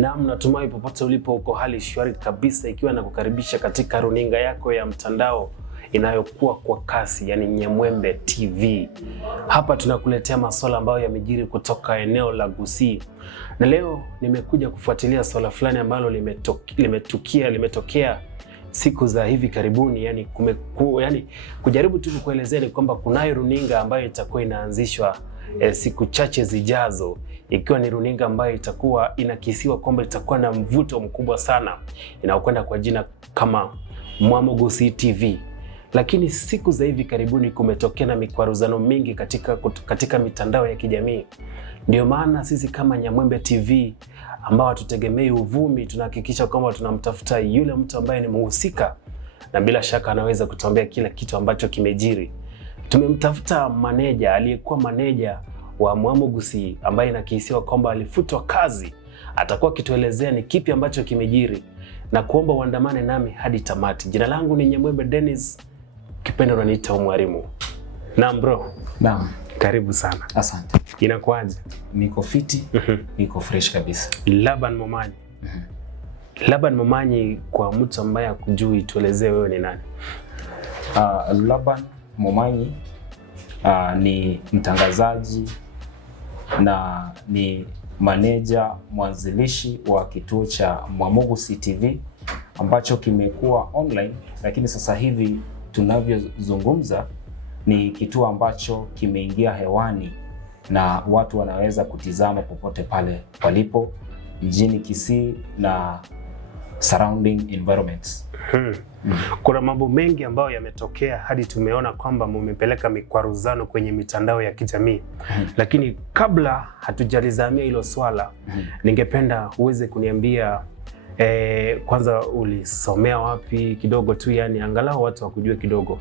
Naam, natumai popote ulipo uko hali shwari kabisa, ikiwa na kukaribisha katika runinga yako ya mtandao inayokuwa kwa kasi, yani Nyamwembe TV. Hapa tunakuletea masuala ambayo yamejiri kutoka eneo la Gusii. Na leo nimekuja kufuatilia swala fulani ambalo limetokea siku za hivi karibuni, yani kujaribu tu kuelezea ni kwamba kunayo runinga ambayo itakuwa inaanzishwa siku chache zijazo, ikiwa ni runinga ambayo itakuwa inakisiwa kwamba itakuwa na mvuto mkubwa sana, inaokwenda kwa jina kama Mwamo Gusii TV. Lakini siku za hivi karibuni kumetokea na mikwaruzano mingi katika mitandao ya kijamii. Ndio maana sisi kama Nyamwembe TV ambao hatutegemei uvumi, tunahakikisha kwamba tunamtafuta yule mtu ambaye ni mhusika na bila shaka anaweza kutuambia kila kitu ambacho kimejiri. Tumemtafuta maneja, aliyekuwa maneja wa Mwamo Gusii ambaye inakisiwa kwamba alifutwa kazi. Atakuwa akituelezea ni kipi ambacho kimejiri na kuomba uandamane nami hadi tamati. Jina langu ni Nyamwembe Dennis, kipenda unaniita Mwalimu. Naam bro. Naam. Karibu sana. Asante. Inakuaje? Niko fiti, niko fresh kabisa. Laban Momanyi. Laban Momanyi, kwa mtu ambaye hakujui, tuelezee wewe ni nani? Laban Momanyi ni mtangazaji na ni maneja mwanzilishi wa kituo cha Mwamo Gusii TV ambacho kimekuwa online, lakini sasa hivi tunavyozungumza ni kituo ambacho kimeingia hewani na watu wanaweza kutizama popote pale walipo mjini Kisii na surrounding environments. Kuna mambo mengi ambayo yametokea hadi tumeona kwamba mumepeleka mikwaruzano kwenye mitandao ya kijamii. Lakini kabla hatujalizamia hilo swala, ningependa uweze kuniambia kwanza ulisomea wapi kidogo tu, yani angalau watu wakujue kidogo.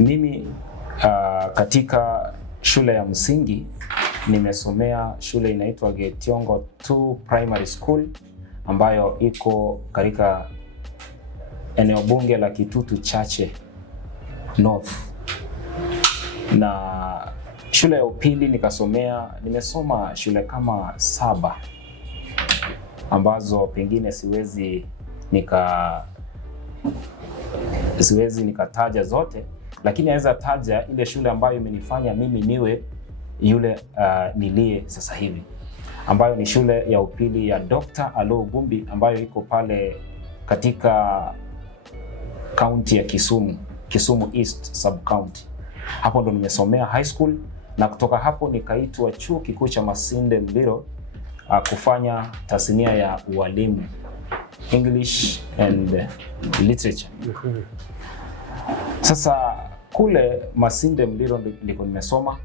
Mimi katika shule ya msingi nimesomea shule inaitwa Getiongo 2 Primary School ambayo iko katika eneo bunge la Kitutu Chache North. Na shule ya upili nimesoma shule kama 7 ambazo pengine siwezi nikataja zote, lakini naweza taja ile shule ambayo imenifanya mimi niwe yule niliye sasa hivi, ambayo ni shule ya upili ya Dr. Alo Gumbi ambayo iko pale katika county ya Kisumu East sub county. Hapo ndo nimesomea high school, na kutoka hapo nikaitwa chuo kikuu cha Masinde Muliro kufanya tasnia ya ualimu, English and Literature. Sasa kule Masinde Muliro ndiko nimesoma,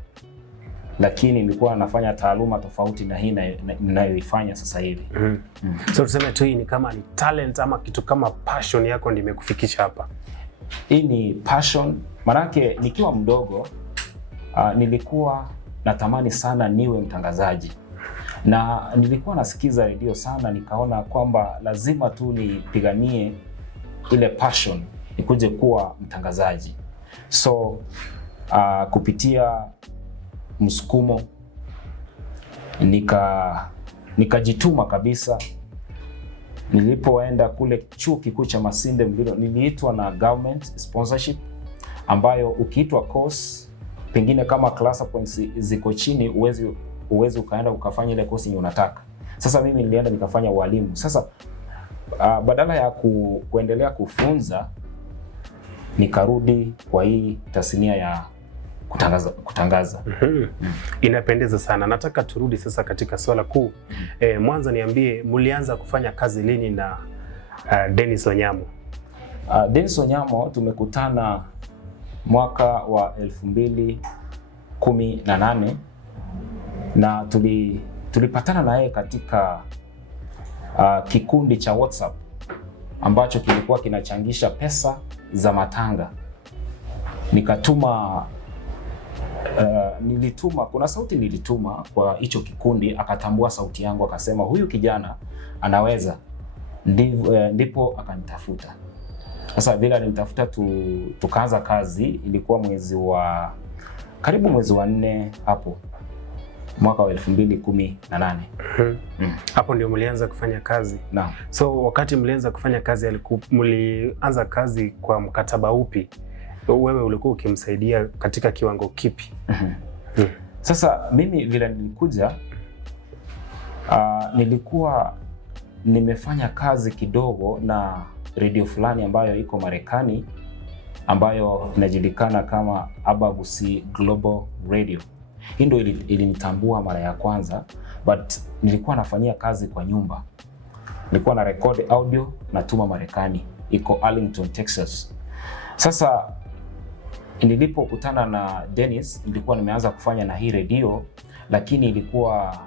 lakini nilikuwa nafanya taaluma tofauti na hii ninayoifanya sasa hivi. So tuseme tu hii ni kama ni talent ama kitu kama passion yako ndio imekufikisha hapa? Hii ni passion, manake nikiwa mdogo nilikuwa natamani sana niwe mtangazaji, na nilikuwa nasikiza redio sana, nikaona kwamba lazima tu nipiganie ile passion nikuje kuwa mtangazaji. So kupitia msukumo nikajituma kabisa. Nilipoenda kule chuo kikuu cha Masinde Muliro niliitwa na government sponsorship, ambayo ukiitwa course pengine kama class points ziko chini uwezi ukaenda ukafanya ile course yenye unataka. Sasa mimi nilienda nikafanya ualimu. Sasa badala ya kuendelea kufunza nikarudi kwa hii tasnia ya kutangaza. Inapendeza sana. Nataka turudi sasa katika swala kuu. Mwanzo niambie, mulianza kufanya kazi lini na Dennis Onyamo? Dennis Onyamo tumekutana mwaka wa 2018 na tulipatana na yeye katika kikundi cha WhatsApp ambacho kilikuwa kinachangisha pesa za matanga. Kuna sauti nilituma kwa hicho kikundi, akatambua sauti yangu, akasema huyu kijana anaweza, ndipo akanitafuta. Sasa bila alinitafuta tukaanza kazi, ilikuwa karibu mwezi wa 4 hapo. mwaka wa 2018. Hapo ndio mlianza kufanya kazi. Naam. So wakati mlianza kufanya kazi, mlianza kazi kwa mkataba upi? Wewe ulikuwa ukimsaidia katika kiwango kipi? Sasa mimi vile nilikuja, nilikuwa nimefanya kazi kidogo na radio fulani ambayo iko Marekani ambayo inajulikana kama Abagusi Global Radio. Hii ndio ilinitambua mara ya kwanza, but nilikuwa nafanyia kazi kwa nyumba. Nilikuwa na record audio natuma Marekani, iko Arlington, Texas. Sasa nilipokutana na Dennis, nilikuwa nimeanza kufanya na hii radio, lakini ilikuwa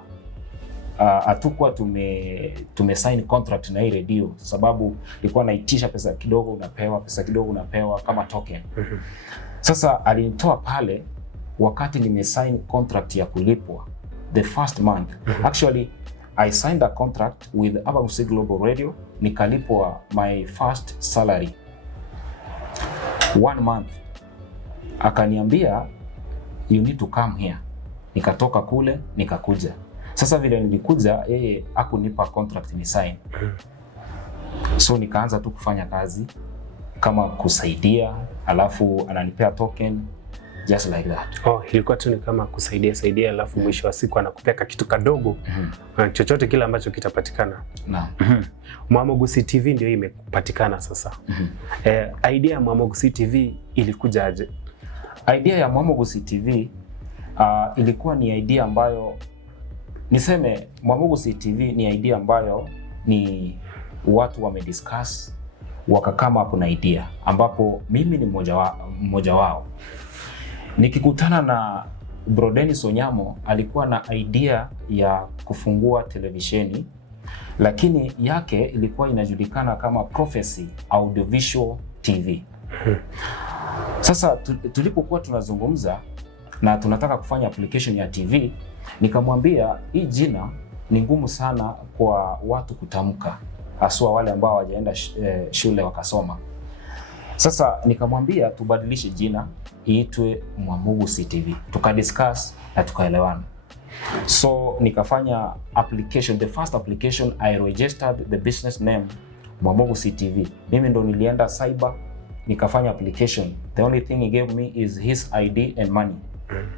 hatukuwa tume sign contract na hii radio, sababu ilikuwa naitisha pesa kidogo unapewa, pesa kidogo unapewa kama token. Sasa alinitoa pale wakati nime sign contract ya kulipwa the first month. Actually I signed a contract with Abagusi Global Radio, nikalipwa my first salary 1 month. Akaniambia you need to come here. Nikatoka kule nikakuja. Sasa vile nilikuja, yeye hakunipa contract ni sign. So nikaanza tu kufanya kazi kama kusaidia, alafu ananipea token just like that. Ilikuwa tu ni kama kusaidia alafu mwisho wa siku anakupea kitu kadogo. Chochote kile ambacho kitapatikana. Naam. Mwamogusi TV ndio imepatikana sasa. Idea ya Mwamogusi TV ilikuja aje? Idea ya Mwamogusi TV ilikuwa ni idea ambayo niseme Mwamogusi TV ni idea ambayo ni watu wamediscuss wakakama hapo na idea ambapo mimi ni mmoja wao. Nikikutana na Bro Dennis Onyamo, alikuwa na idea ya kufungua televisheni, lakini yake ilikuwa inajulikana kama Prophecy Audiovisual TV. Sasa tulipokuwa tunazungumza na tunataka kufanya application ya TV, nikamwambia hii jina ni ngumu sana kwa watu kutamka, haswa wale ambao hawajaenda shule wakasoma. Sasa nikamwambia tubadilishe jina iitwe Mwamogusi TV. Tukadiscuss na tukaelewana. So nikafanya application, the first application I registered the business name Mwamogusi TV. Mimi ndo nilienda cyber nikafanya application. The only thing he gave me is his ID and money.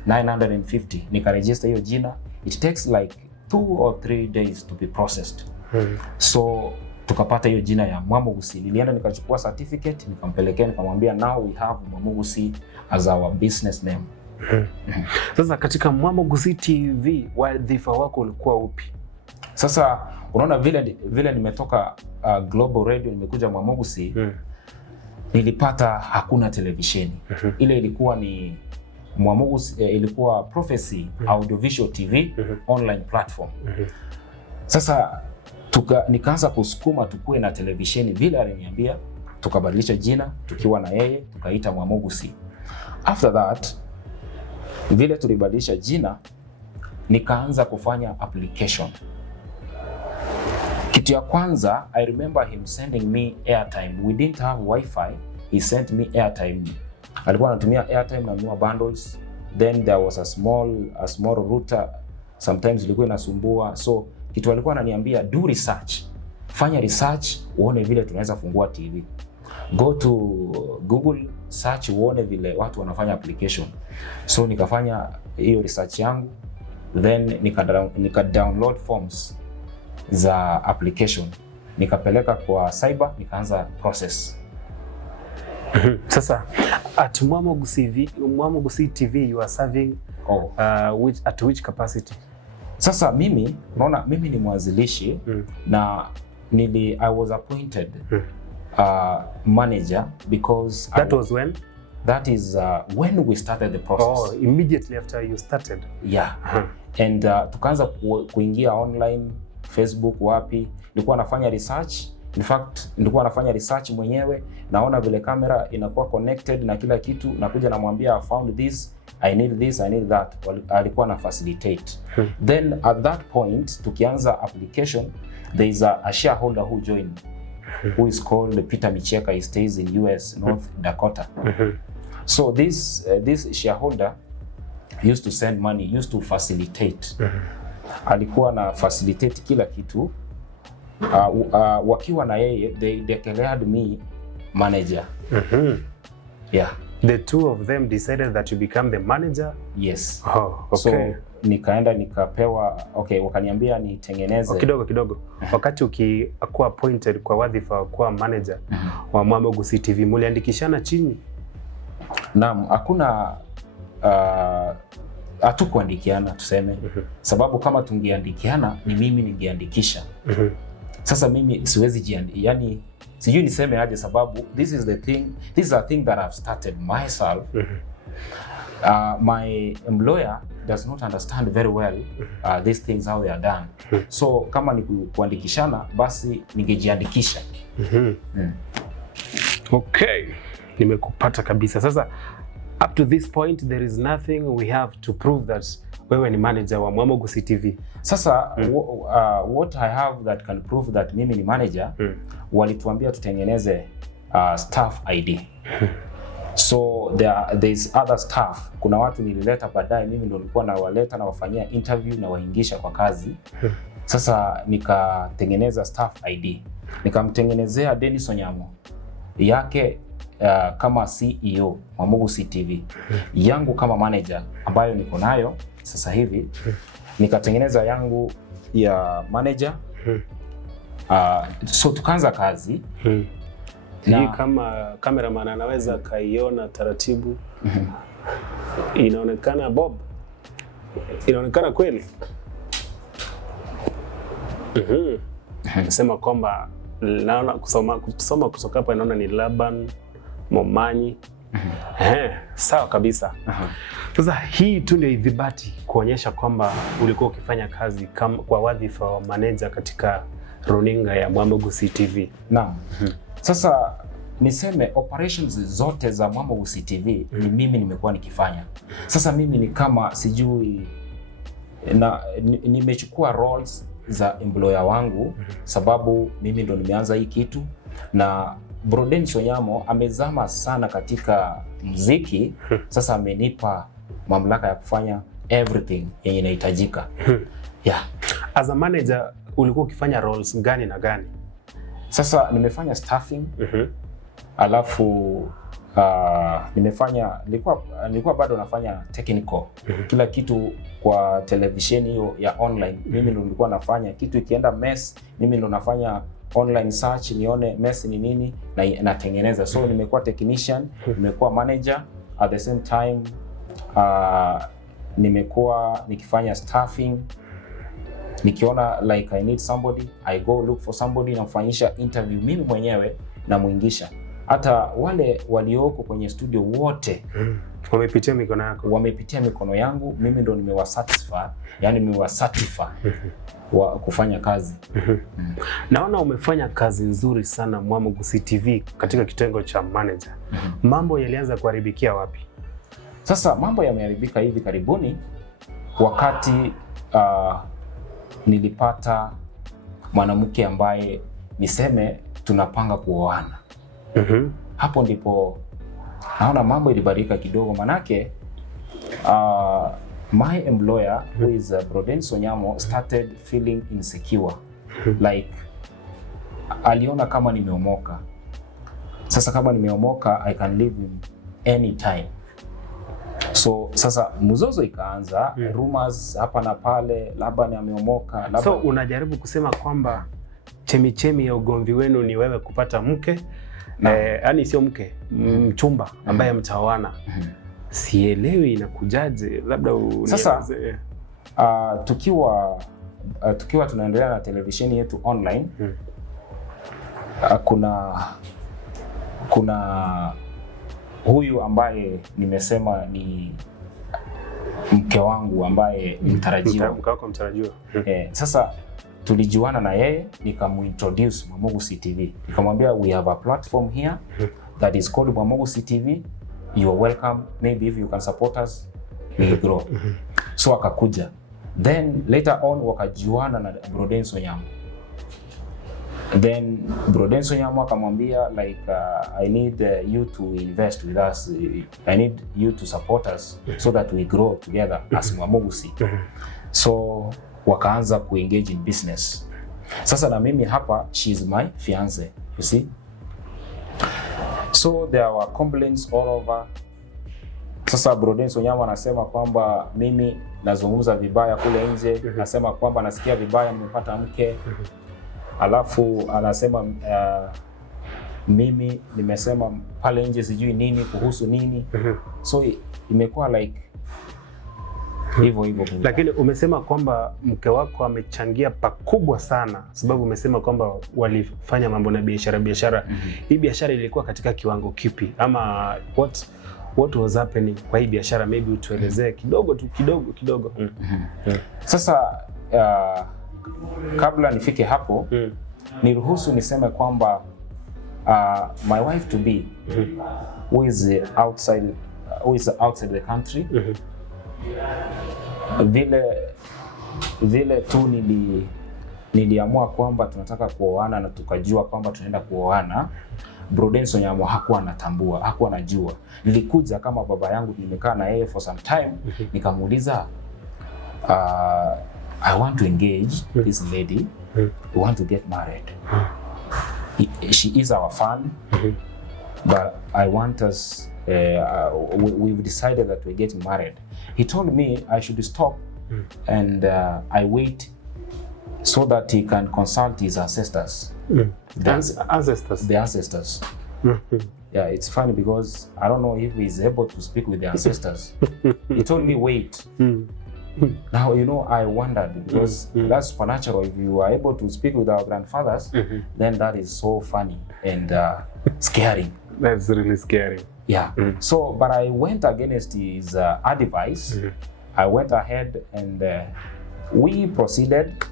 950. Nikaregister hiyo jina. It takes like 2 or 3 days to be processed. So tukapata hiyo jina ya Mwamogusi. Nilienda nikachukua certificate, nikampelekea, nikamwambia now we have Mwamogusi as our business name. Sasa katika Mwamogusi TV wadhifa wako ulikuwa upi? Sasa unaona vile nimetoka Global Radio nimekuja Mwamogusi, nilipata hakuna televisheni. Ile ilikuwa ni Mwamogusi, ilikuwa Prophecy Audiovisual TV online platform. Sasa nikaanza kusukuma tukue na televisheni vile aliniambia, tukabadilisha jina tukiwa na yeye, tukaita Mwamogusi. After that, vile tulibadilisha jina, nikaanza kufanya application. Kitu ya kwanza, I remember him sending me airtime. We didn't have wifi, he sent me airtime. Alikuwa anatumia airtime na nunua bundles. Then there was a small router, sometimes ilikuwa inasumbua. So kitu alikuwa ananiambia, do research. Fanya research uone vile tunaweza fungua TV. Go to Google, search uone vile watu wanafanya application. So nikafanya hiyo research yangu, then nika download forms za application. Nikapeleka kwa cyber, nikaanza process. Sasa at Mwamogusi TV you are serving at which capacity? Sasa mimi unaona mimi ni mwanzilishi na I was appointed manager because that was when? That is when we started the process. Immediately after you started. Yeah. And tukaanza kuingia online, Facebook, wapi. Nilikuwa nafanya research. In fact, nilikuwa nafanya research mwenyewe, naona vile kamera inakuwa connected na kila kitu, nakuja namwambia I found this, I need this, I need that. Alikuwa na facilitate. Then at that point, tukianza application, there is a shareholder who joined, who is called Peter Micheka. He stays in US, North Dakota. So this shareholder used to send money, used to facilitate. Alikuwa na facilitate kila kitu. Wakiwa na yeye, they declared me manager. Yeah. The two of them decided that you become the manager? Yes. Oh, okay. So nikaenda nikapewa, wakaniambia nitengeneze. Kidogo. Wakati ukikuwa appointed kwa wadhifa wa kuwa manager wa Mwamogusi TV, muliandikishana chini? Naam, hakuna hatukuandikiana tuseme. Sababu kama tungeandikiana ni mimi ningeandikisha. Sasa mimi siwezi yani sijui niseme aje, sababu this is a thing that I've started myself. My employer does not understand very well these things how they are done. So kama ni kuandikishana basi ningejiandikisha. Okay, nimekupata kabisa. Sasa up to this point there is nothing we have to prove that wewe ni manager wa Mwamogusi TV. Sasa what I have that can prove that mimi ni manager, walituambia tutengeneze staff ID. So there's other staff. Kuna watu nilileta baadaye, mimi ndio nilikuwa nawaleta na wafanyia interview na waingisha kwa kazi. Sasa nikatengeneza staff ID. Nikamtengenezea Dennis Onyamo yake kama CEO Mwamogusi TV, yangu kama manager ambayo niko nayo sasa hivi. Nikatengeneza yangu ya manager. So tukaanza kazi. Hii kama cameraman anaweza kaiona taratibu. Inaonekana Bob. Inaonekana kweli. Nasema kwamba naona kusoma kutoka hapa inaona ni Laban Momanyi. Sawa kabisa. Sasa hii tu ndio idhibati kuonyesha kwamba ulikuwa ukifanya kazi kwa wadhifa wa manager katika runinga ya Mwamogusi TV. Naam. Sasa niseme operations zote za Mwamogusi TV ni mimi nimekuwa nikifanya. Sasa mimi ni kama sijui na nimechukua roles za employer wangu, sababu mimi ndo nimeanza hii kitu, na Dennis Onyamo amezama sana katika muziki. Sasa amenipa mamlaka ya kufanya everything yenye inahitajika. Yeah. As a manager ulikuwa ukifanya roles gani na gani? Sasa nimefanya staffing. Alafu nilikuwa bado nafanya technical. Kila kitu kwa televisheni hiyo ya online mimi ndo nilikuwa nafanya. Kitu ikienda mess mimi ndo nafanya online search nione mess ni nini na natengeneza. So nimekuwa technician, nimekuwa manager at the same time. Nimekuwa nikifanya staffing. Nikiona like I need somebody, I go look for somebody, namfanyisha interview mimi mwenyewe na muingisha. Hata wale walioko kwenye studio wote wamepitia mikono yako. Wamepitia mikono yangu, mimi ndo nimewasatisfy, yani nimewasatisfy wa kufanya kazi. Naona umefanya kazi nzuri sana Mwamogusi TV katika kitengo cha manager. Mambo yalianza kuharibikia wapi? Sasa mambo yameharibika hivi karibuni wakati nilipata mwanamke ambaye niseme tunapanga kuoana. Hapo ndipo naona mambo ilibadilika kidogo, manake my employer who is Dennis Onyamo started feeling insecure. Like aliona kama nimeomoka. Sasa kama nimeomoka I can leave him anytime. So sasa mzozo ikaanza, rumors hapa na pale, labda ni ameomoka. So unajaribu kusema kwamba chemichemi ya ugomvi wenu ni wewe kupata mke, yani sio mke, mchumba ambaye mtaoana. Sielewi inakujaje, labda sasa tukiwa tunaendelea na televisheni yetu online. Kuna huyu ambaye nimesema ni mke wangu ambaye ni mtarajiwa. Mke wako mtarajiwa. Sasa tulijuana na yeye, nikamuintroduce Mwamogusi TV. Nikamwambia we have a platform here that is called Mwamogusi TV. You are welcome. Maybe if you can support us, we will grow. So akakuja. Then later on wakajuana na Dennis Onyamo. Then Brodenso Nyamo akamwambia like I need you to invest with us. I need you to support us so that we grow together as Mwamugusi. So wakaanza kuengage in business. Sasa na mimi hapa, she is my fiance, you see. So there were complaints all over. Sasa Brodenso Nyamo anasema kwamba mimi nazungumza vibaya kule nje, nasema kwamba nasikia vibaya nimepata mke. Alafu anasema mimi nimesema pale nje sijui nini kuhusu nini. So imekuwa like hivyo. Lakini umesema kwamba mke wako amechangia pakubwa sana, sababu umesema kwamba walifanya mambo na biashara. Hii biashara ilikuwa katika kiwango kipi, ama what was happening kwa hii biashara? Maybe utuelezee kidogo. Sasa kabla nifike hapo, niruhusu niseme kwamba my wife to be who is outside the country, vile tu niliamua kwamba tunataka kuoana na tukajua kwamba tunaenda kuoana, Brodenso Nyamo hakuwa anatambua, hakuwa anajua. Nilikuja kama baba yangu, nimekaa na yeye for some time, nikamuuliza I want to engage this lady. We want to get married. She is our fan, but I want us. We've decided that we're getting married. He told me I should stop and I wait so that he can consult his ancestors. The ancestors. Yeah, it's funny because I don't know if he's able to speak with the ancestors. He told me wait. Now, you know, I wondered because that's supernatural. If you are able to speak with our grandfathers, then that is so funny and scary. That's really scary. Yeah. So, but I went against his advice. I went ahead and we proceeded.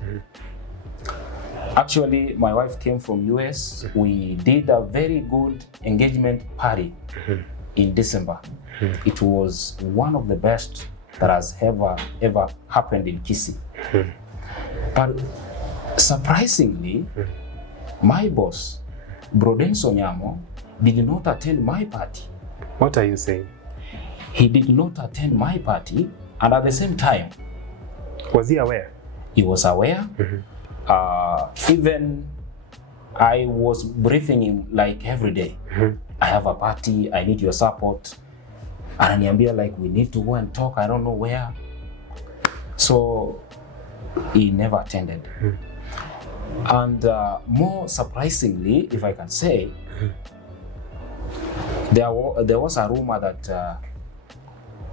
Actually, my wife came from US. We did a very good engagement party in December. It was one of the best that has ever happened in Kisii. But surprisingly, my boss, Brodenso Nyamo, did not attend my party. What are you saying? He did not attend my party, and at the same time, was he aware? He was aware. Even I was briefing him like every day. I have a party, I need your support. Ananiambia like we need to go and talk, I don't know where. So he never attended. And more surprisingly, if I can say, there was a rumor that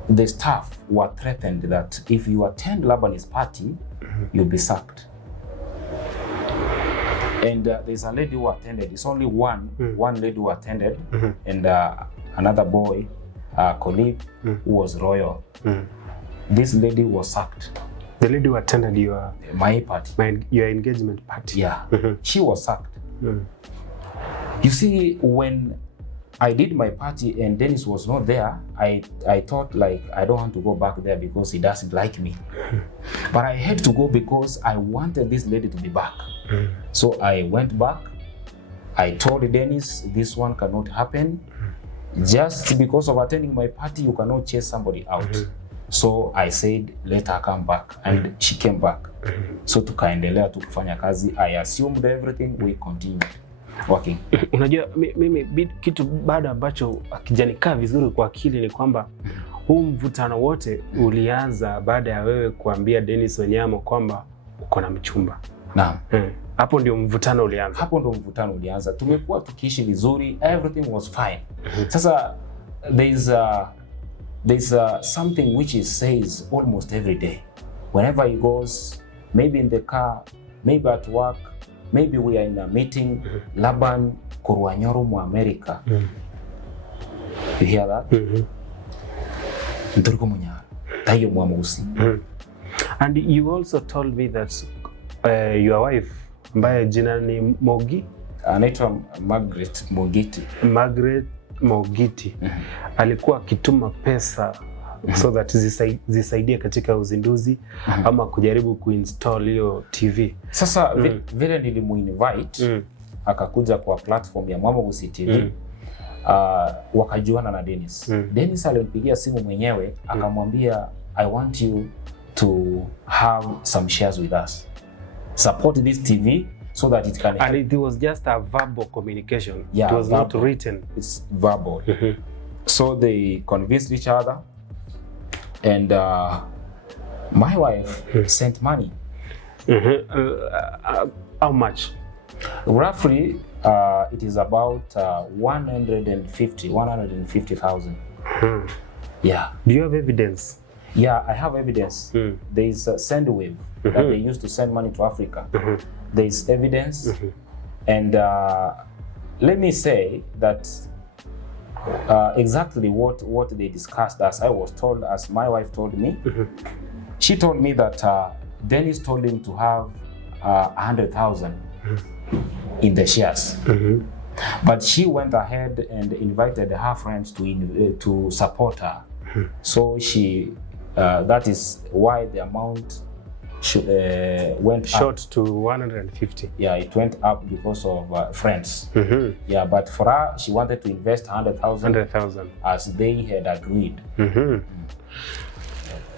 the staff were threatened that if you attend Labani's party, you'll be sacked. And there's a lady who attended. It's only one lady who attended, and another boy, colleague who was royal. This lady was sacked. The lady who attended my party, your engagement party. Yeah, she was sacked. You see, when I did my party and Dennis was not there, I thought like I don't want to go back there because he doesn't like me. But I had to go because I wanted this lady to be back. So I went back. I told Dennis this one cannot happen. Just because of attending my party, you cannot chase somebody out. So I said let her come back, and she came back. So tukaendelea tu kufanya kazi. I assumed everything, we continued working. Unajua mimi kitu bado ambacho akijanikaa vizuri kwa akili ni kwamba huu mvutano wote ulianza baada ya wewe kuambia Dennis Onyamo kwamba uko na mchumba. Naam. Hapo ndio mvutano ulianza. Hapo ndio mvutano ulianza. Tumekuwa tukiishi vizuri, everything was fine. Sasa there's something which he says almost every day. Whenever he goes, maybe in the car, maybe at work, maybe we are in a meeting, Laban Kurwanyoro mu America. You hear that? Nturiko munyara. Tayo mwamusi. And you also told me that your wife, ambaye jina ni Mogi, anaitwa Margaret Mogiti. Margaret Mogiti. Alikuwa akituma pesa so that zisaidie katika uzinduzi ama kujaribu kuinstall hiyo TV. Sasa vile nilimuinvite, akakuja kwa platform ya Mwamogusi TV. Wakajuana na Dennis. Dennis alimpigia simu mwenyewe akamwambia, I want you to have some shares with us. Support this TV so that it can... And it was just a verbal communication. Yeah, it was verbal. Not written. It's verbal. So they convinced each other, and my wife sent money. How much? Roughly, it is about 150,000. Yeah. Do you have evidence? Yeah, I have evidence. There is a Sendwave that they used to send money to Africa. There is evidence, and let me say that exactly what they discussed, as I was told, as my wife told me. She told me that Dennis told him to have 100,000 in the shares, but she went ahead and invited her friends to support her. So she that is why the amount went short up to 150. Yeah, it went up because of friends. Yeah, but for her, she wanted to invest 100,000 as they had agreed.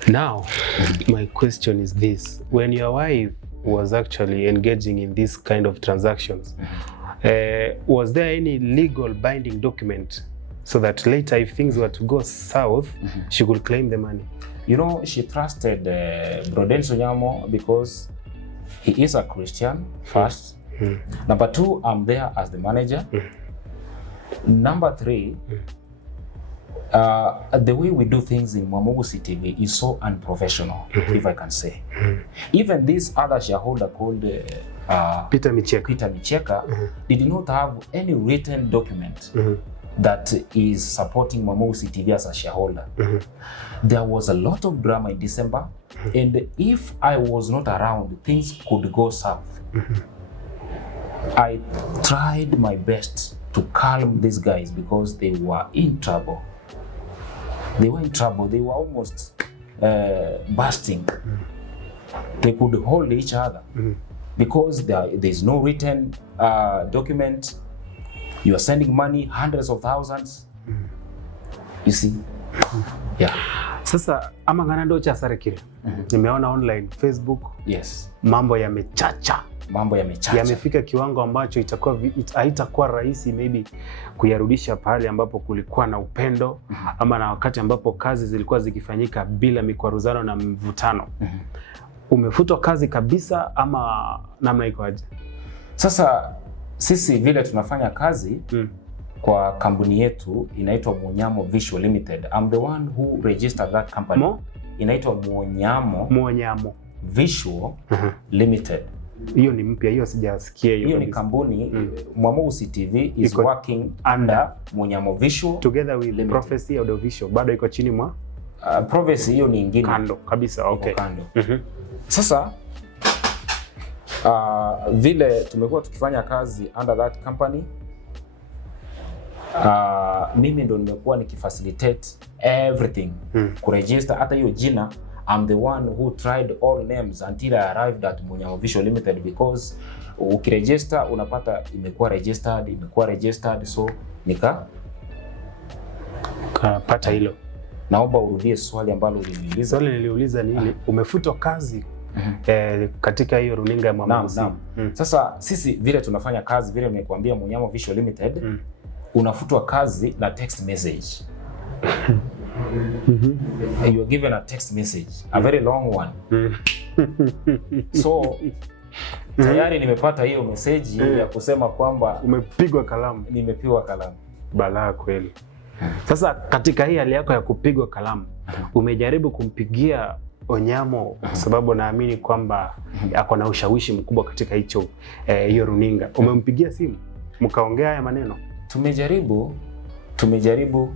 Now, my question is this: when your wife was actually engaging in this kind of transactions, was there any legal binding document so that later, if things were to go south, she could claim the money? You know, she trusted Brodenso Nyamo because he is a Christian, first. Number two, I'm there as the manager. Number three, the way we do things in Mwamogusi TV is so unprofessional, if I can say. Even this other shareholder called Peter Micheka did not have any written document that is supporting Mwamogusi TV as a shareholder. There was a lot of drama in December, and if I was not around, things could go south. I tried my best to calm these guys because they were in trouble. They were in trouble. They were almost bursting. They could hold each other because there's no written document. You are sending money, hundreds of thousands. You see? Yeah. Sasa ama ngana ndo cha sarekire. Nimeona online Facebook. Yes. Mambo yamechacha. Yamefika kiwango ambacho haitakuwa rahisi maybe kuyarudisha pale ambapo kulikuwa na upendo ama na wakati ambapo kazi zilikuwa zikifanyika bila mikwaruzano na mvutano. Umefutwa kazi kabisa ama namna iko aje? Sasa sisi vile tunafanya kazi kwa kampuni yetu inaitwa Muonyamo Visual Limited. I'm the one who registered that company. Inaitwa Muonyamo Visual Limited. Hiyo ni mpya, hiyo sijasikia hiyo. Hiyo ni kampuni Mwamogusi TV is working under Muonyamo Visual together with Limited. Prophecy Audiovisual bado iko chini mwa Prophecy, hiyo ni nyingine kando kabisa. Okay. Kando. Sasa vile tumekuwa tukifanya kazi under that company, mimi ndo nimekuwa nikifacilitate everything, kuregister hata hiyo jina. I'm the one who tried all names until I arrived at Muonyamo Visual Limited because ukiregister unapata imekuwa registered, so kapata hilo. Naomba urudie swali ambalo uliniuliza. Swali niliuliza ni umefutwa kazi katika hiyo runinga ya Mwamogusi. Sasa sisi vile tunafanya kazi, vile nimekuambia Muonyamo Visual Limited, unafutwa kazi na text message. You are given a text message, a very long one. So tayari nimepata hiyo message ya kusema kwamba umepigwa kalamu. Nimepigwa kalamu. Balaa kweli. Sasa katika hii hali yako ya kupigwa kalamu, umejaribu kumpigia Onyamo kwa sababu naamini kwamba ako na ushawishi mkubwa katika hiyo runinga. Umempigia simu mkaongea haya maneno? Tumejaribu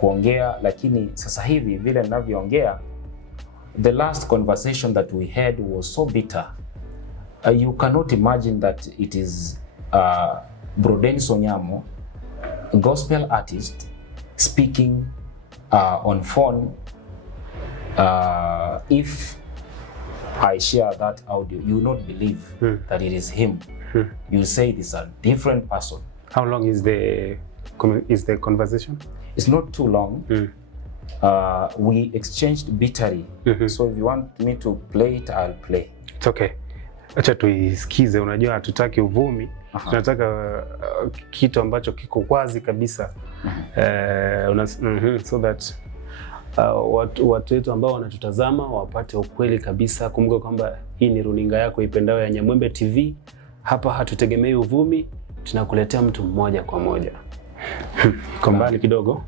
kuongea, lakini sasa hivi vile ninavyoongea, the last conversation that we had was so bitter. You cannot imagine that it is Brodenso Nyamo, gospel artist, speaking on phone. If I share that audio, you will not believe that it is him you'll say it is a different person. How long is the conversation? It's not too long. We exchanged bitterly. So if you want me to play it, I'll play. It's okay. Acha tuisikize, unajua hatutaki uvumi. Tunataka kitu ambacho kiko wazi kabisa. So that watu wetu ambao wanatutazama wapate ukweli kabisa. Kumbuka kwamba hii ni runinga yako ipendayo ya Nyamwembe TV. Hapa hatutegemei uvumi, tunakuletea mtu mmoja kwa moja. Kwa mbali kidogo.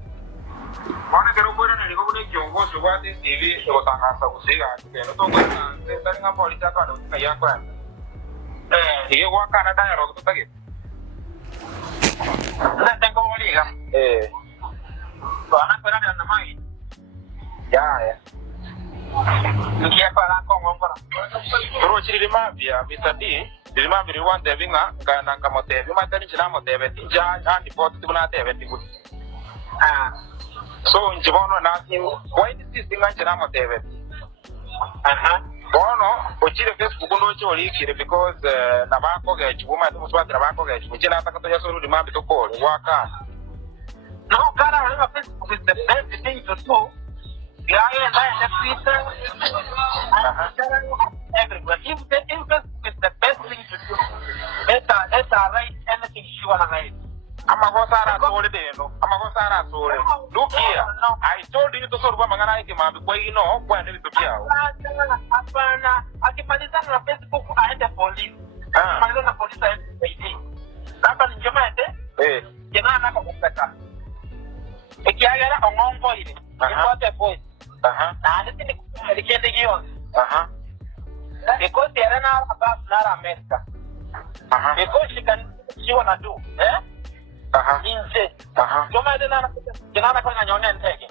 Bwana Kerobora nilikuwa kule kiongozi wa TV kutangaza kusiga. Ndio tongana ndani ngapo alitaka na yako. Hiyo kwa Canada ya roho tutaki. Na tengo waliga. Bwana Kerobora na mai. Ya. Nikia para Kongo ngora. Bro chiri mafia Mr. D. Dilima biri wande vinga kana kama tebe. Matani china mo tebe tinja andi pot tuna tebe tingu. So njibono na why this thing china mo tebe. Bono ochire Facebook no chori kire because na bako ga chibuma tu swati na bako ga chibuma na taka to yasoro dimambi to call waka. No kana na Facebook is the best thing to do. Yeah, and Twitter. Everywhere. If Facebook is the best thing to do, let's write anything she wanna write. I'm a gosara sole deno. I'm a gosara sole. Look here. I told you to sort of mangana ikima because you know when it to be out. Hapana, akipandisha na Facebook aende police. Maliza na police aende. Hapa ni jemaete. Jana anakupeka. Ikiagera ongongo ile. Ipote voice. Na ndio nikiende hiyo. Because they are now about America. Because she wanna do, Instead. Joma dena kwa nyanya ndege.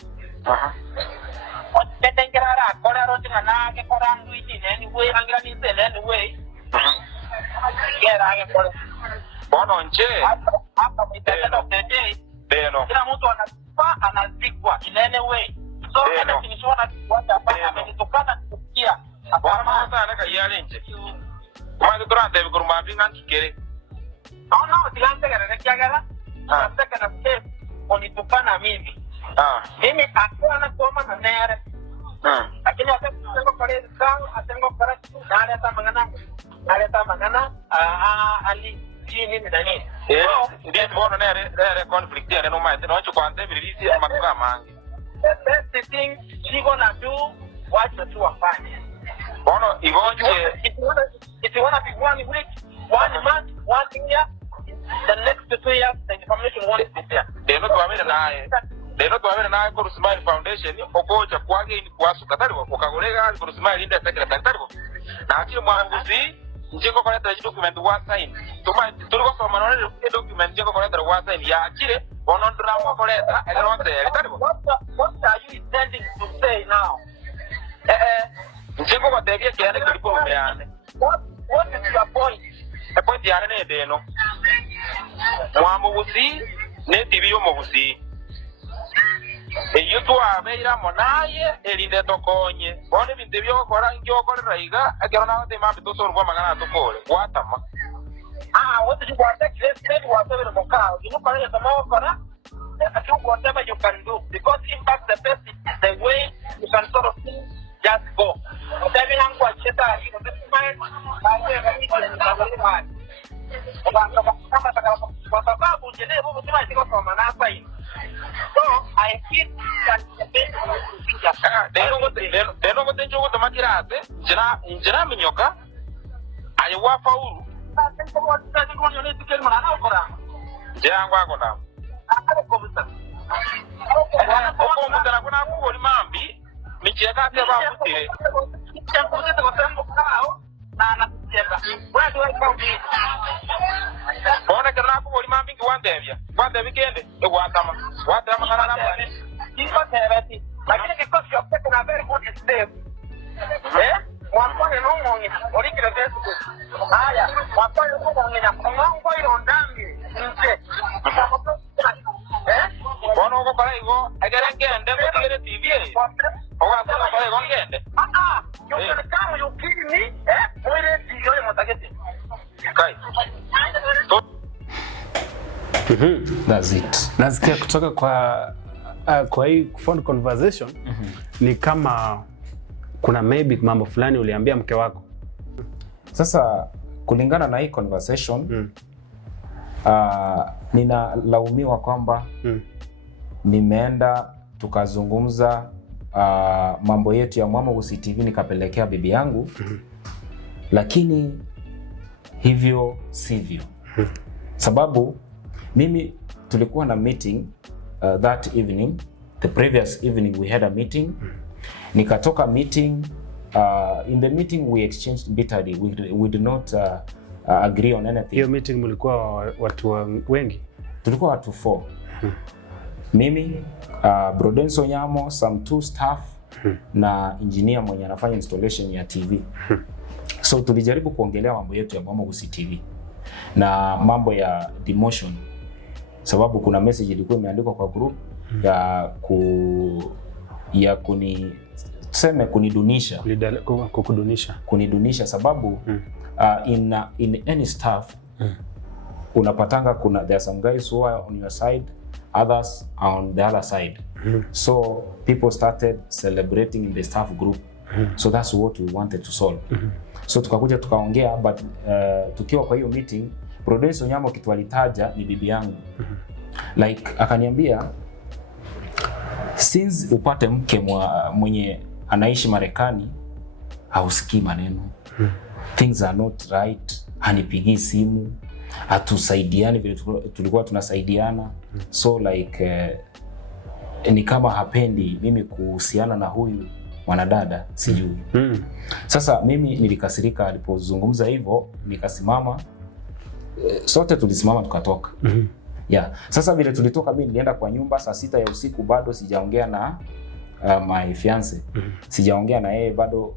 Otengera kora roti na ke kora ngwini anyway angira ni sele anyway. Kera kora. Bono nje. Hapa mitendo tete. Deno. Kila mtu anazikwa in any way. So anything you wanna what hapa ametokana kusikia. Hapana sana kayale nje. Kama durante bikuruma binga kikere. No, dilante gara kiagara. Nataka na step onitupana mimi. Mimi akwana koma na nere. Lakini atengo pale sawa, atengo para naleta mangana ali chini ndani. Ndio bono nere conflict ya no matter no chukwanze bilisi amakuka mangi. The best thing she gonna do what you afanye. Bono igonje if you wanna be 1 week, 1 month, 1 year, the next 2 years the information won't be there. They not wamena naye kwa Smile Foundation okocha kwage ni kwasuka talibo okagolega kwa Smile India secretary talibo. Na akili mwanguzi njiko kwa letter document wa sign. Tuma tuliko kwa maneno document njiko kwa letter wa sign ya akile bono drama kwa letter egero talibo. What are you intending to say now? Njiko kwa tege kiane kilipo umeane. What is your point? The point ya ne deno. Mwamuguzi ne TV yo muguzi. Eyo abeira monaye elinde tokonye. Bone binte byo kora ngyo korera iga agero na te mambe to sorwa magana to kore. Watama. What did you want to say? Whatever the car. You know kora ya tama kora. Do whatever you can do because in fact the best is the way you can sort of just go. Whatever you want to say, you know, this is my so I feel that they don't think you want to make it. Jira minyoka ayawa faulu. Jangwa kona. Oko mutana kuna kuko ni mambi micheka pia ba kutire. Changuze to sembo kao na anacheza. Where do I go? Bona kana kuko ni mambi ngwandevya. Ngwandevya kende watama kana na. Iko therapy. Lakini because you have taken a very good step. Mwapone nongongi orikira Facebook. Haya, mwapone nongongi na kongo irondambi. Nje. Bono ko kala igo agere ngende ko tigere TV. Oga sala kala igo ngende. Yo kana kama yo kini mwere tiyo yo motagete. Kai. That's it. Nasikia kutoka kwa hii phone conversation ni kama kuna maybe mambo fulani uliambia mke wako. Sasa kulingana na hii conversation ninalaumiwa kwamba nimeenda tukazungumza mambo yetu ya Mwamogusi TV nikapelekea bibi yangu, lakini hivyo sivyo. Sababu mimi tulikuwa na meeting that evening, the previous evening we had a meeting. Nikatoka meeting, in the meeting we exchanged bitterly, we did not agree on anything. Hiyo meeting mlikuwa watu wengi? Tulikuwa watu 4. Mimi, Brodenso Nyamo, some 2 staff na engineer mwenye anafanya installation ya TV. So tulijaribu kuongelea mambo yetu ya Mwamogusi TV na mambo ya demotion, sababu kuna message ilikuwa imeandikwa kwa group ya kunidunisha sababu in any staff unapatanga there are some guys who are on your side, others are on the other side. So people started celebrating in the staff group. So that's what we wanted to solve. So tukakuja tukaongea, but tukiwa kwa hiyo meeting Brodenso Nyamo kitu alitaja ni bibi yangu. Like akaniambia, since upate mke mwenye anaishi Marekani hausikii maneno, things are not right, hanipigii simu, hatusaidiani vile tulikuwa tunasaidiana. So like ni kama hapendi mimi kuhusiana na huyu mwanadada, sijui. Sasa mimi nilikasirika alipozungumza hivyo, nikasimama, sote tulisimama tukatoka. Yeah. Sasa vile tulitoka, mimi nilienda kwa nyumba saa 6 ya usiku, bado sijaongea na my fiance. Sijaongea na yeye bado,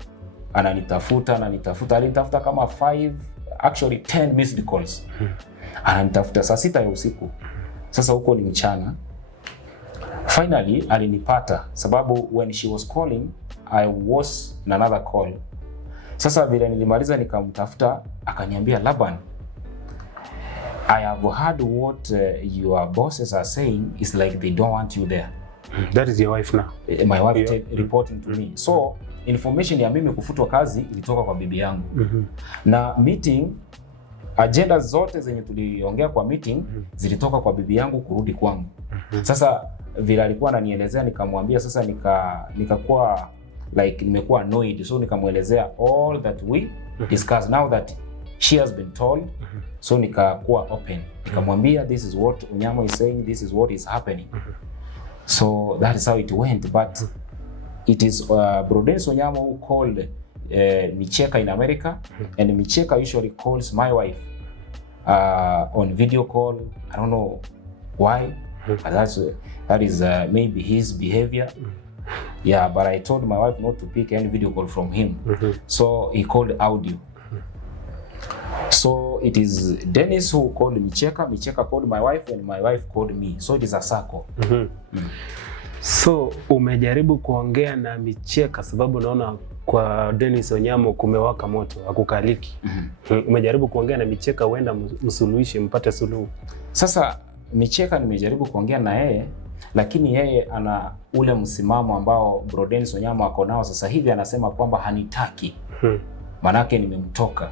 ananitafuta. Alinitafuta kama 10 missed calls. Ananitafuta saa 6 ya usiku. Sasa huko ni mchana. Finally alinipata sababu when she was calling I was in another call. Sasa vile nilimaliza nikamtafuta, akaniambia, Laban, I have heard what your bosses are saying is like they don't want you there. That is your wife now? My wife reporting to me. So information ya mimi kufutwa kazi ilitoka kwa bibi yangu. Na meeting agenda zote zenye tuliongea kwa meeting zilitoka kwa bibi yangu kurudi kwangu. Sasa vile alikuwa ananielezea, nikamwambia, sasa nikakuwa like nimekuwa annoyed, so nikamuelezea all that we discussed now that she has been told. So nikakuwa open, nikamwambia, this is what Onyamo is saying, this is what is happening. So that is how it went, but it is Brodenso Onyamo who called Micheka in America, and Micheka usually calls my wife on video call. I don't know why, but that is maybe his behavior. Yeah, but I told my wife not to pick any video call from him. So he called audio. So it is Dennis who called Micheka, Micheka called my wife, and my wife called me. So it is a circle. So umejaribu kuongea na Micheka sababu naona kwa Dennis Onyamo kumewaka moto, hakukaliki. Umejaribu kuongea na Micheka uenda msuluhishi, mpate suluhu. Sasa Micheka nimejaribu kuongea na yeye, lakini yeye ana ule msimamo ambao Brodenso Onyamo ako nao sasa hivi, anasema kwamba hanitaki. Manake nimemtoka.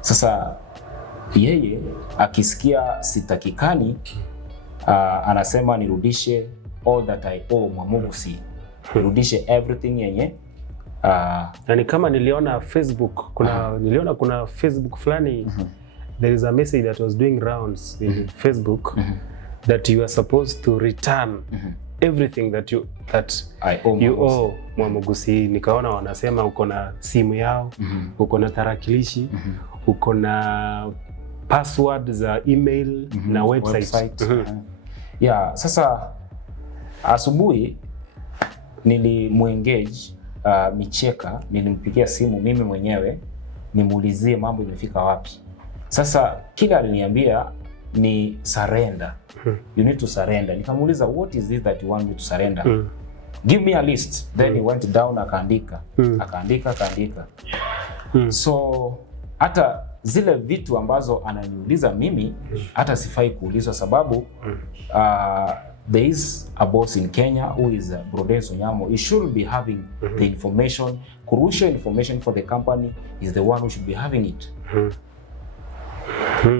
Sasa yeye akisikia sitakikani, anasema nirudishe all that I owe Mwamogusi. Nirudishe everything yenye yani kama niliona Facebook, niliona kuna Facebook fulani, there is a message that was doing rounds in Facebook that you are supposed to return everything that I owe Mwamogusi. Nikaona wanasema uko na simu yao, uko na tarakilishi, uko na password za email na website. Yeah, sasa asubuhi nilimuengage Micheka, nilimpigia simu mimi mwenyewe nimuulizie mambo imefika wapi. Sasa kila aliniambia ni surrender. You need to surrender. Nikamuuliza, what is it that you want me to surrender? Give me a list. Then he went down akaandika. Akaandika. So hata zile vitu ambazo ananiuliza mimi hata sifai kuulizwa, sababu there is a boss in Kenya who is Prudence Onyamo. He should be having the information, crucial information for the company. Is the one who should be having it.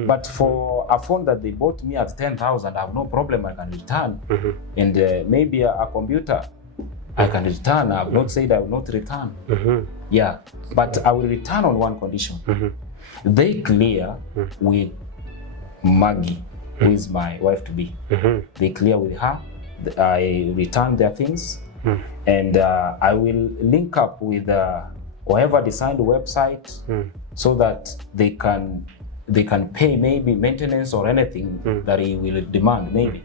But for a phone that they bought me at 10,000, I have no problem, I can return. And maybe a computer I can return. I have not said I will not return. Yeah, but I will return on one condition. They clear with Maggie, who is my wife to be. They clear with her. I return their things, and I will link up with whoever designed the website, so that they can pay maybe maintenance or anything that he will demand maybe.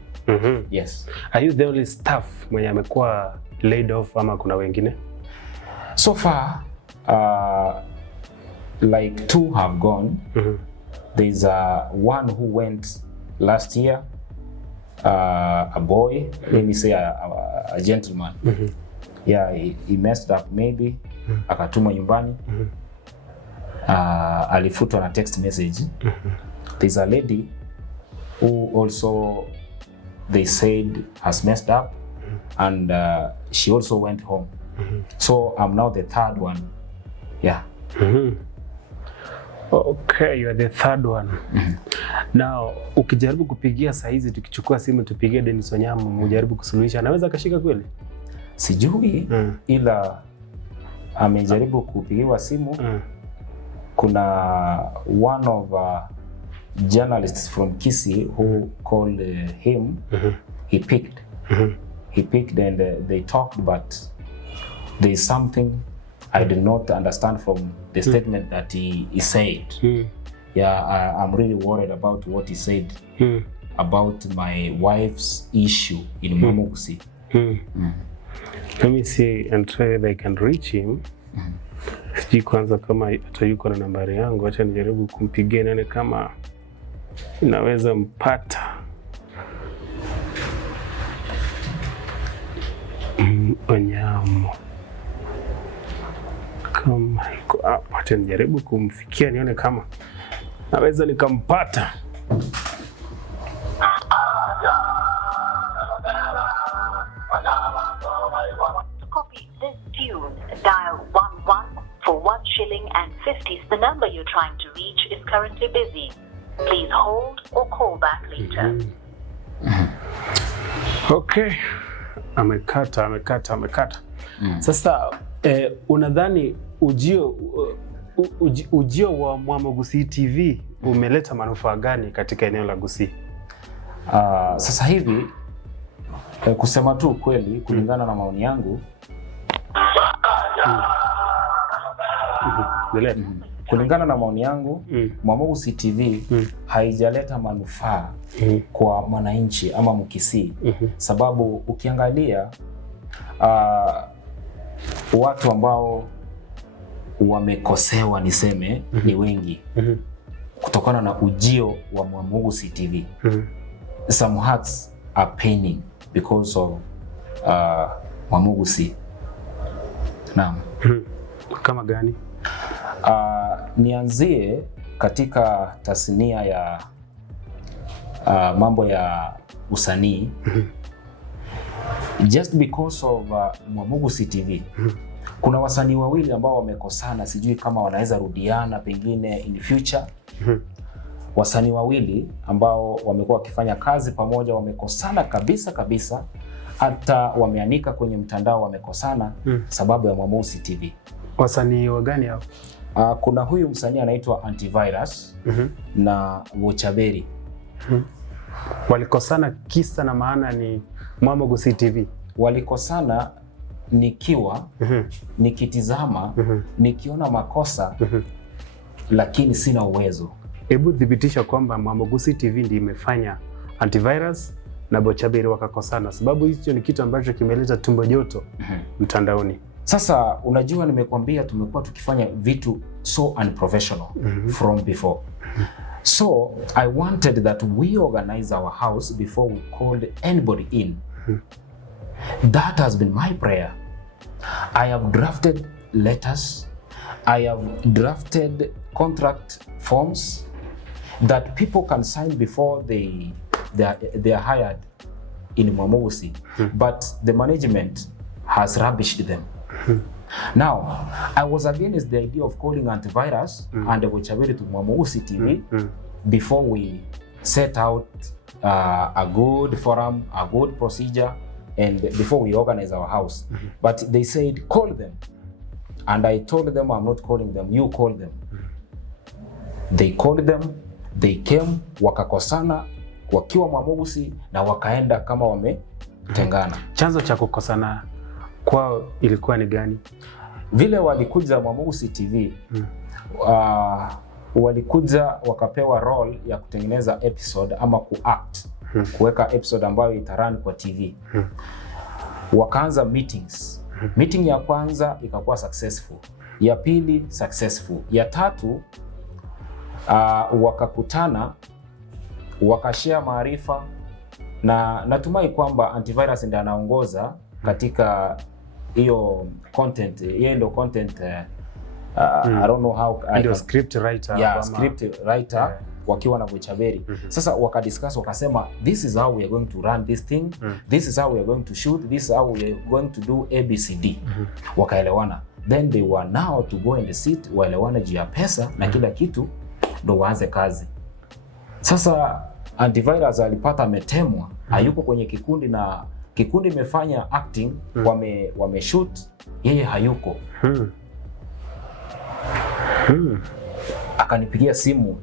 Yes. Are you the only staff mwenye amekuwa laid off ama kuna wengine? So far, like 2 have gone. There's one who went last year, a boy, let me say a gentleman. Yeah, he messed up maybe, akatuma nyumbani. Alifutwa na text message. There's a lady who also they said has messed up, and she also went home. So I'm now the third one. Yeah. Okay, you are the third one. Now, ukijaribu kupigia saizi, tukichukua simu tupigie Dennis Onyamo, mujaribu kusuluhisha, anaweza kashika kweli? Sijui, ila amejaribu kupigiwa simu. Kuna one of journalists from Kisii who called him. He picked. He picked and they talked, but there is something I did not understand from the statement that he said. Yeah, I'm really worried about what he said about my wife's issue in Mwamogusi. Let me see and try if I can reach him. Sijui kwanza kama hata yuko na nambari yangu, acha nijaribu kumpigia nene kama naweza mpata. Onyamo. Kama yuko hapa, acha nijaribu kumfikia nione kama naweza nikampata. Copy this tune. Dial 11 for 1 shilling and 50. The number you're trying to reach is currently busy. Please hold or call back later. Okay. Amekata. Sasa unadhani ujio wa Mwamogusi TV umeleta manufaa gani katika eneo la Gusii? Sasa hivi kusema tu kweli, kulingana na maoni yangu, kulingana na maoni yangu, Mwamogusi TV haijaleta manufaa kwa mwananchi ama Mkisii, sababu ukiangalia watu ambao wamekosewa niseme ni wengi kutokana na ujio wa Mwamogusi TV. Some hearts are paining because of Mwamogusi. Naam. Kama gani? Nianzie katika tasnia ya mambo ya usanii. Just because of Mwamogusi TV. Kuna wasanii wawili ambao wamekosana, sijui kama wanaweza rudiana pengine in the future. Wasanii wawili ambao wamekuwa wakifanya kazi pamoja wamekosana kabisa, hata wameanika kwenye mtandao wamekosana sababu ya Mwamogusi TV. Wasanii wa gani hao? Kuna huyu msanii anaitwa Antivirus na Wochaberi. Walikosana kisa na maana ni Mwamogusi TV. Walikosana nikiwa nikitizama nikiona makosa lakini sina uwezo. Hebu thibitisha kwamba Mwamogusi TV ndiyo imefanya Antivirus na Wochaberi wakakosana, sababu hicho ni kitu ambacho kimeleta tumbo joto mtandaoni. Sasa unajua, nimekuambia tumekuwa tukifanya vitu so unprofessional from before. So I wanted that we organize our house before we called anybody in. That has been my prayer. I have drafted letters. I have drafted contract forms that people can sign before they are hired in Mwamogusi, but the management has rubbished them. Now, I was against the idea of calling antivirus and Bochaberi to Mwamogusi TV before we set out a good forum, a good procedure, and before we organize our house. But they said, call them. And I told them, I'm not calling them, you call them. They called them, they came, wakakosana, wakiwa Mwamogusi na wakaenda kama wametengana. Chanzo cha kukosana kwao ilikuwa ni gani? Vile walikuja Mwamogusi TV, walikuja wakapewa role ya kutengeneza episode ama kuact, kuweka episode ambayo itarun kwa TV. Wakaanza meetings. Meeting ya kwanza ikakuwa successful, ya pili successful, ya tatu wakakutana, wakashare maarifa, na natumai kwamba antivirus ndiye anaongoza katika hiyo content. Yeye ndio content I don't know how ndio script writer. Yeah, script writer wakiwa na Bochaberi. Sasa wakadiscuss, wakasema this is how we are going to run this thing, this is how we are going to shoot, this is how we are going to do ABCD. Wakaelewana, then they were now to go in the seat, waelewana juu ya pesa na kila kitu, ndo waanze kazi. Sasa antivirus alipata ametemwa, hayuko kwenye kikundi, na kikundi imefanya acting, wame shoot, yeye hayuko. Akanipigia simu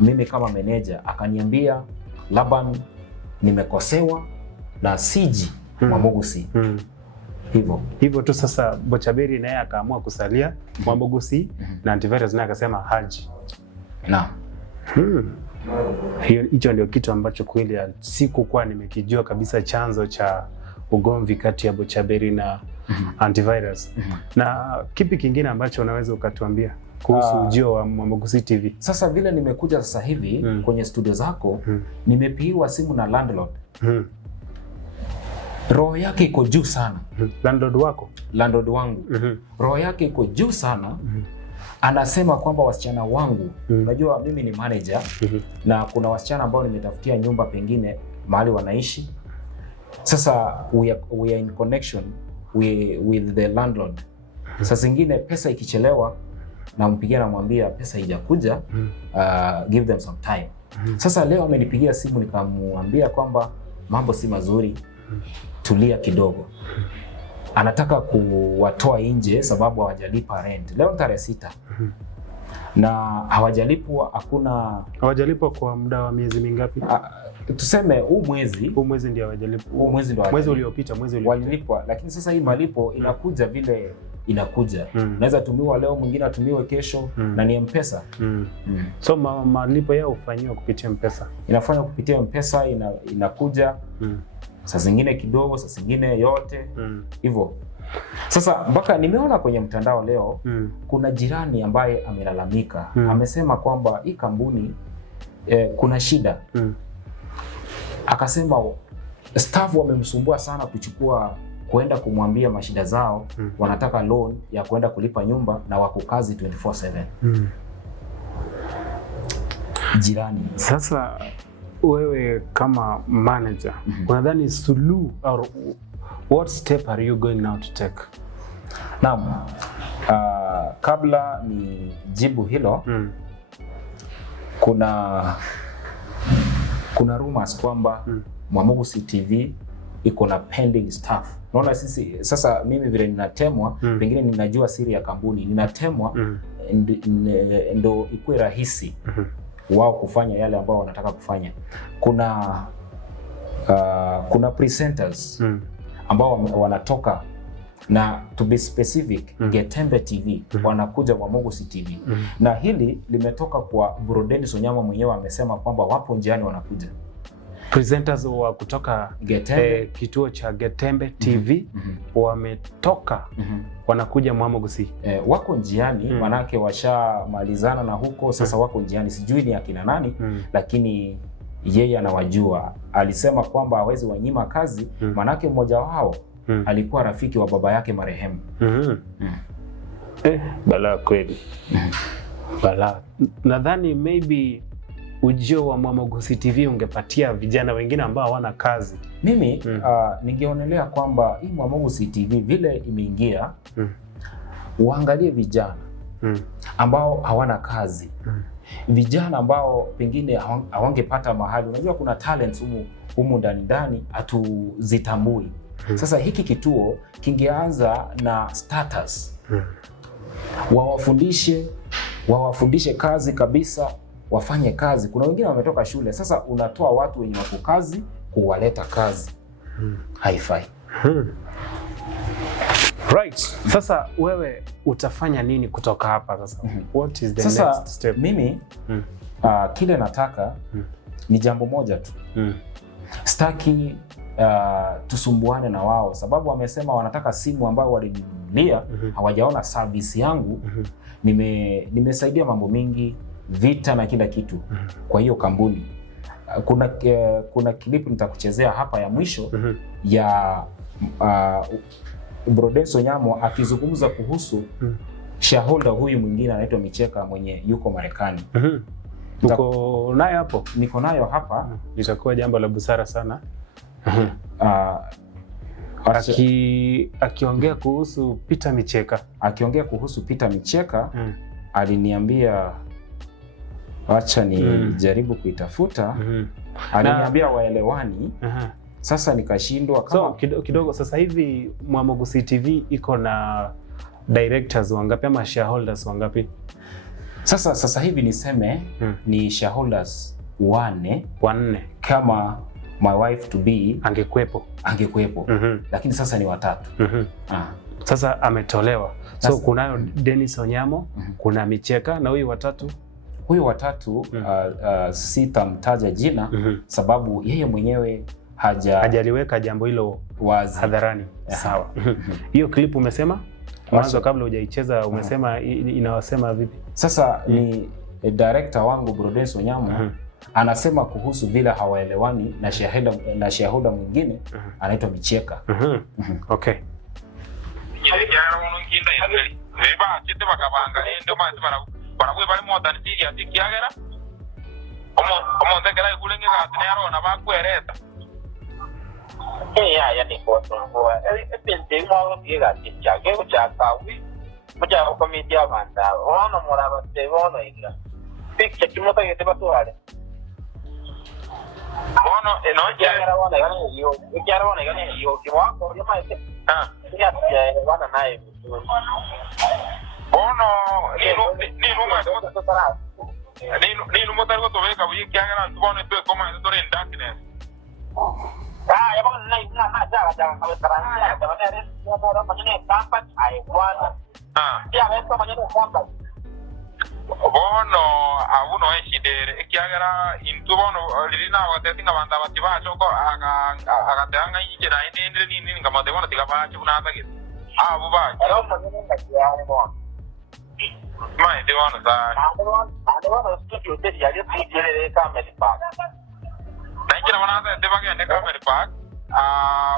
mimi kama manager, akaniambia Laban, nimekosewa na siji Mwamogusi. Hivyo tu. Sasa Bochaberi naye akaamua kusalia Mwamogusi na antivirus naye akasema haji. Naam. Hicho ndio kitu ambacho kweli sikukuwa nimekijua kabisa, chanzo cha ugomvi kati ya Bochaberi na antivirus. Na kipi kingine ambacho unaweza ukatuambia kuhusu ujio wa Mwamogusi TV? Sasa vile nimekuja sasa hivi kwenye studio zako, nimepigiwa simu na landlord. Roho yake iko juu sana. Landlord wako? Landlord wangu. Roho yake iko juu sana. Anasema kwamba wasichana wangu, unajua mimi ni manager, na kuna wasichana ambao nimetafutia nyumba pengine mahali wanaishi. Sasa we are in connection with the landlord. Sasa zingine pesa ikichelewa, nampigia namwambia pesa haijakuja, give them some time. Sasa leo amenipigia simu, nikamwambia kwamba mambo si mazuri, tulia kidogo. Anataka kuwatoa nje sababu hawajalipa rent. Leo tarehe 6. Na hawajalipwa, hawajalipwa kwa muda wa miezi mingapi? Tuseme huu mwezi ndio hawajalipwa. Mwezi uliopita walilipwa, lakini sasa hii malipo inakuja vile inakuja. Naweza tumiwa leo, mwingine atumiwe kesho, na ni M-Pesa. So malipo yao hufanywa kupitia M-Pesa. Inafanywa kupitia M-Pesa, inakuja. Saa zingine kidogo, saa zingine yote. Hivyo. Sasa mpaka nimeona kwenye mtandao leo, kuna jirani ambaye amelalamika. Amesema kwamba hii kampuni kuna shida. Akasema staff wamemsumbua sana kuenda kumwambia mashida zao. Wanataka loan ya kwenda kulipa nyumba na wako kazi 24/7. Jirani. Sasa wewe kama manager, unadhani suluhu or what step are you going now to take? Naam. Kabla ni jibu hilo, kuna rumors kwamba Mwamogusi TV iko na pending staff. Naona sisi sasa, mimi vile ninatemwa, pengine ninajua siri ya kampuni, ninatemwa ndo ikuwe rahisi wao kufanya yale ambao wanataka kufanya. Kuna presenters ambao wanatoka, na to be specific, Getembe TV wanakuja Mwamogusi TV. Na hili limetoka kwa Burudeni Sonyama mwenyewe, amesema kwamba wapo njiani wanakuja. Presenters wa kutoka kituo cha Getembe TV wametoka wanakuja Mwamogusi. Wako njiani, manake washamalizana na huko, sasa wako njiani. Sijui ni akina nani, lakini yeye anawajua. Alisema kwamba hawezi wanyima kazi, manake mmoja wao alikuwa rafiki wa baba yake marehemu. Balaa kweli. Bala. Nadhani maybe ujio wa Mwamogusi TV ungepatia vijana wengine ambao hawana kazi. Mimi ningeonelea kwamba hii Mwamogusi TV vile imeingia, uangalie vijana ambao hawana kazi, vijana ambao pengine hawangepata mahali. Unajua kuna talents humu ndani hatuzitambui. Sasa hiki kituo kingeanza na starters, wawafundishe kazi kabisa, wafanye kazi. Kuna wengine wametoka shule, sasa unatoa watu wenye wako kazi kuwaleta kazi. Haifai. Right. Sasa wewe utafanya nini kutoka hapa sasa? What is the next step? Mimi kile nataka ni jambo moja tu. Staki tusumbuane na wao, sababu wamesema wanataka simu ambayo walinunulia, hawajaona service yangu. Nimesaidia mambo mingi, vita na kila kitu kwa hiyo kampuni. Kuna clip nitakuchezea hapa ya mwisho ya Brodenso Onyamo akizungumza kuhusu shareholder huyu mwingine anaitwa Micheka mwenye yuko Marekani. Uko naye hapo? Niko nayo hapa. Litakuwa jambo la busara sana. Akiongea kuhusu Peter Micheka. Akiongea kuhusu Peter Micheka, aliniambia wacha ni jaribu kuitafuta. Aliniambia waelewani. Sasa nikashindwa kama... So kidogo sasa hivi Mwamogusi TV iko na directors wangapi ama shareholders wangapi? Sasa hivi niseme ni shareholders 4 kama my wife to be angekuepo. Lakini sasa ni 3. Sasa ametolewa. So kunayo Dennis Onyamo, kuna Micheka na huyu watatu. Huyu watatu sitamtaja jina sababu yeye mwenyewe hajaliweka jambo hilo wazi hadharani. Sawa. Hiyo clip umesema mwanzo kabla hujaicheza umesema inawasema vipi? Sasa ni director wangu Brodenso Onyamo anasema kuhusu vile hawaelewani na shareholder mwingine anaitwa Micheka. Okay. Ya ni botongo epinte mwa ngiga tichage uchakawi muja komiti abanda ono muraba tebono iga picture kimota yete batwale ono enoje era wana gani yo ikara wana gani yo kiwako yama ya wana naye ono ni motari goto veka buyi kyagara tubono twe koma ndo in darkness. Ya bang na jaga awetaranya jaga ada macamnya kampas aiwan. Ya itu macamnya kampas. Bono abuno eshidere ekiagera intu bono lirina watetinga banda batiba choko agatanga injira nini ngamade bono tigaba chuna tagit. Abu ba. Ero macamnya kajian bono. Mai de bono sa. Ada bono studio de jadi studio kamera pak. Naikira wanata debage ne camera park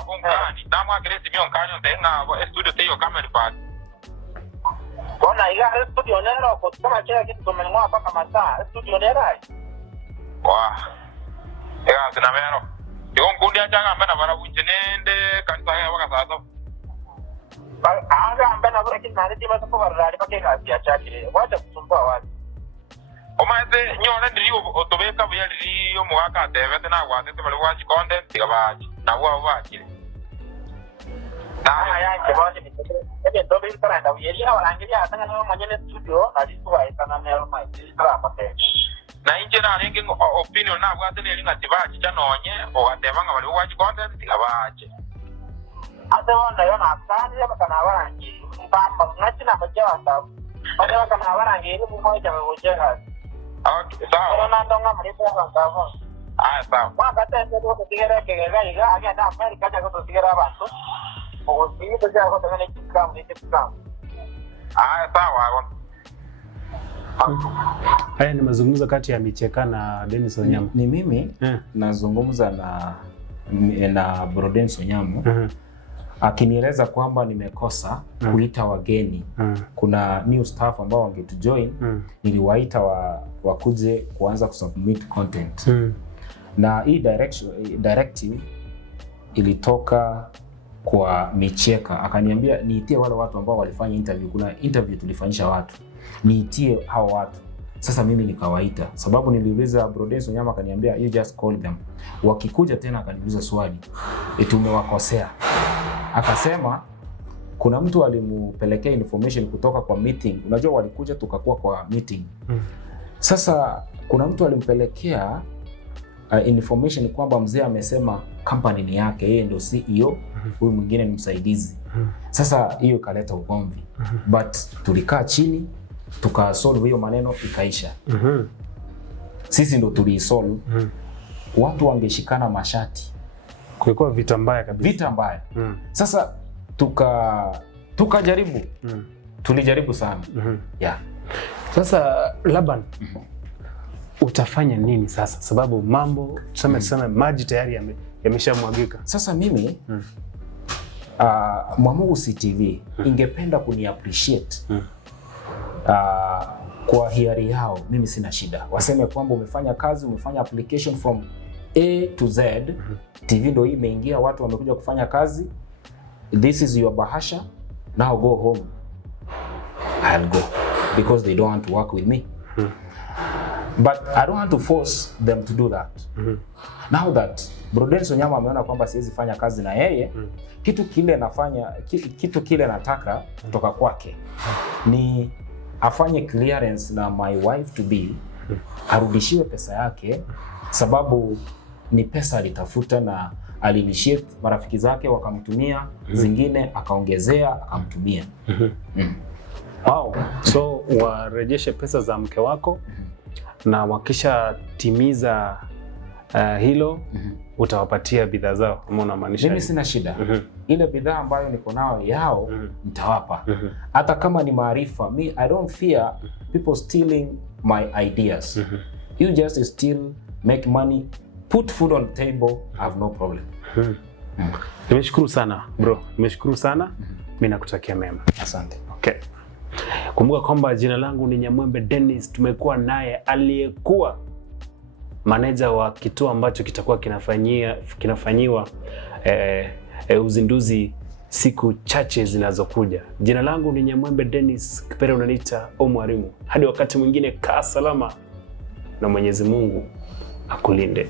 ungani namwa kresi mi onkanyo tenga studio teyo camera park bona iga studio nero ko kama kila kitu tumenunua hapa masaa studio nero wa ega tuna mero yo ngundi achanga mbana bara bunjenende kanisa ya waka sasa anga mbana bara kinani tiba soko bara pake kazi achakire wacha kusumbua watu omaete nyone ndiriyo otobeka buya ndiriyo mwaka tebete na gwatete bali wachi content tigabaji na wabakire na ya kebanje ebe tobe itaranda yeri abarangiria atanga no manyene studio na liswa itana mero mai tira pate na inje na ringi opinion na gwatete yeri ngatibaji chanonye ogatebanga bali wachi content tigabaji ate wanda yo na akani ya kana abarangi mbamba ngachina bajawa sabu ate kana abarangi ni mmoja wajega. Okay, sawa. Corona ndonga malipo ya sawa. Sawa. Mwaka tete ndio kutigera kegera iga agenda America jago kutigera bantu. Ogosi ndio jago tena kikamu ni kikamu. Sawa. Haya ni mazungumzo kati ya Micheka na Dennis Onyamo. Ni mimi nazungumza na Brodenso Onyamo. akinieleza kwamba nimekosa kuita wageni. Kuna new staff ambao wangetujoin, niliwaita wakuje kuanza kusubmit content. Na hii directive ilitoka kwa Micheka, akaniambia niitie wale watu ambao walifanya interview. Kuna interview tulifanyisha watu, niitie hao watu. Sasa mimi nikawaita, sababu niliuliza Prudence Wanyama, akaniambia you just call them. Wakikuja tena akaniuliza swali, tumewakosea. Akasema kuna mtu alimpelekea information kutoka kwa meeting. Unajua walikuja tukakuwa kwa meeting. Sasa kuna mtu alimpelekea information kwamba mzee amesema company ni yake, yeye ndio CEO, huyu mwingine ni msaidizi. Sasa hiyo ikaleta ugomvi. But tulikaa chini tukasolve hiyo maneno, ikaisha. Sisi ndo tulisolve. Watu wangeshikana mashati, kulikuwa vita mbaya kabisa. Vita mbaya. Sasa tukajaribu. Tulijaribu sana. Yeah. Sasa Laban, utafanya nini sasa? Sababu mambo tuseme maji tayari yameshamwagika. Sasa mimi Mwamugusi TV ingependa kuni appreciate. Kwa hiari yao mimi sina shida. Waseme kwamba umefanya kazi, umefanya application from A to Z. TV ndio hii imeingia, watu wamekuja kufanya kazi. This is your bahasha. Now go home. I'll go because they don't want to work with me. But I don't want to force them to do that. Now that Prudence Wanyama ameona kwamba siwezi fanya kazi na yeye, kitu kile nataka kutoka kwake ni afanye clearance na my wife to be, arudishiwe pesa yake, sababu ni pesa alitafuta na alinishare marafiki zake wakamtumia, zingine akaongezea akamtumia. Wow. So warejeshe pesa za mke wako, na wakisha timiza hilo utawapatia bidhaa zao, ama unamaanisha? Mimi sina shida. Ile bidhaa ambayo niko nayo yao nitawapa. Hata kama ni maarifa, I don't fear people stealing my ideas. You just still make money, put food on the table, I have no problem. Nimeshukuru sana bro, nimeshukuru sana. Mimi nakutakia mema. Asante. Okay. Kumbuka kwamba jina langu ni Nyamwembe Dennis. Tumekuwa naye aliyekuwa manager wa kituo ambacho kitakuwa kinafanyiwa uzinduzi siku chache zinazokuja. Jina langu ni Nyamwembe Dennis, kipere unaniita Omwarimu. Hadi wakati mwingine, kaa salama na Mwenyezi Mungu akulinde.